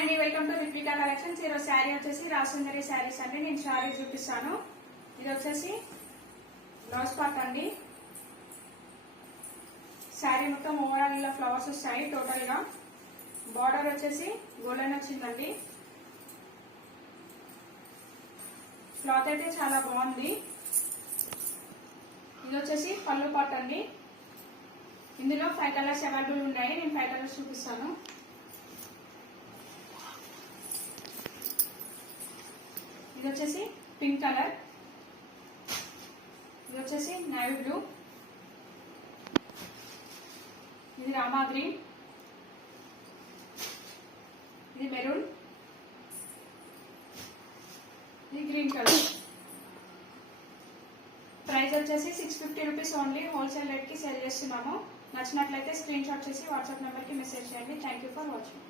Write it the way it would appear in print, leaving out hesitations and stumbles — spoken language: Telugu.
అండి, వెల్కమ్ టు రిత్వికా కలెక్షన్స్. ఈరోజు శారీ వచ్చేసి రాసుందరి శారీస్ అండి. నేను శారీ చూపిస్తాను. ఇది వచ్చేసి బ్లౌజ్ పార్ట్ అండి. శారీ మొత్తం ఓవరాల్ ఇలా ఫ్లవర్స్ వస్తాయి. టోటల్ గా బార్డర్ వచ్చేసి గోల్డెన్ వచ్చిందండి. క్లాత్ అయితే చాలా బాగుంది. ఇది వచ్చేసి పళ్ళు పార్ట్ అండి. ఇందులో 5 కలర్స్ అవైలబుల్ ఉన్నాయి. నేను 5 కలర్స్ చూపిస్తాను. ఇది వచ్చేసి పింక్ కలర్, ఇది వచ్చేసి నేవీ బ్లూ, ఇది రామా గ్రీన్, ఇది మెరూన్, ఇది గ్రీన్ కలర్. ప్రైస్ వచ్చేసి 650 రూపీస్ ఓన్లీ. హోల్సేల్ రేట్ కి సేల్ చేస్తున్నాము. నచ్చినట్లయితే స్క్రీన్ షాట్ చేసి వాట్సాప్ నెంబర్ కి మెసేజ్ చేయండి. Thank you for watching.